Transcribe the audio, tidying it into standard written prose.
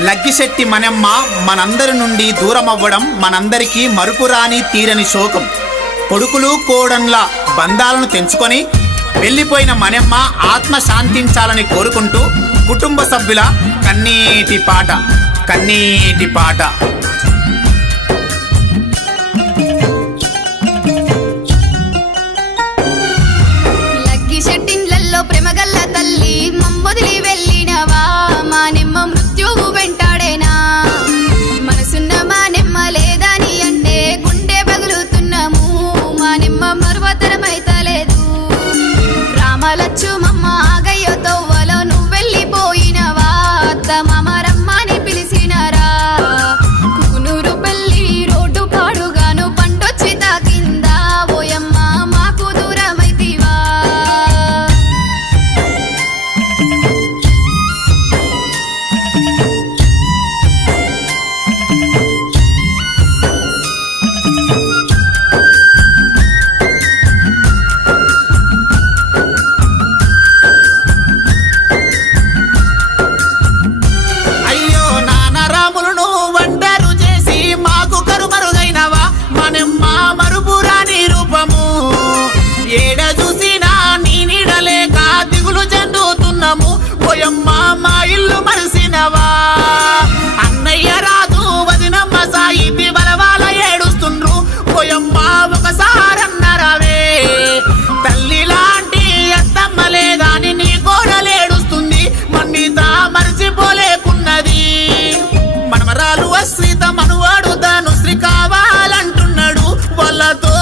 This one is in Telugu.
లగ్గిశెట్టి మనమ్మ మనందరి నుండి దూరం అవ్వడం మనందరికీ మరుపురాని తీరని శోకం. కొడుకులు కోడన్ల బంధాలను తెంచుకొని వెళ్ళిపోయిన మనమ్మ ఆత్మ శాంతించాలని కోరుకుంటూ కుటుంబ సభ్యుల కన్నీటి పాట. లగ్గిశెట్టిండ్లల్లో ప్రేమగల్ల తల్లి మమ్మొదిలి వెళ్ళినవా, మానెమ్మ మృత్యువు వెంటాడేనా. మనసున్న మానెమ్మ లేదని అంటే గుండె పగులుతున్నాము, మానెమ్మ మరువతరమైతలేదు. రామలచ్చుమమ్మ ఆగయ్యో తోవలో నువ్వెళ్ళిపోయినవా, అత్త మామ రమ్మని పిలిచినారా. కుకునూరు పెళ్ళి రోడ్డు పాడుగాను పంటొచ్చి తాకిందా, ఓయమ్మ మాకు దూరమైతివా. అయ్యో నాన్న రాములను వండరు చేసి మాకు కరుమరుగైనవా, మనమ్మ మరుపురాని రూపము. ఏడ చూసినా నీ నీడలేక దిగులు చెందుతున్నాము, ఓయమ్మ మా ఇల్లు మరిసినవా. అన్నయ్య రాజు వదినమ్మ సాయితి బలవాల ఏడుస్తుండ్రు, ఓయమ్మ ఒకసారన్నరవే. తల్లి లాంటి అత్తమ్మలే గాని నీ కోడలేడుస్తుంది, మన్నిత మర్చిపోలేకున్నది. మనమరాలు అశ్రిత మనువాడు తాను శ్రీ కావాలంటున్నాడు, వాళ్ళతో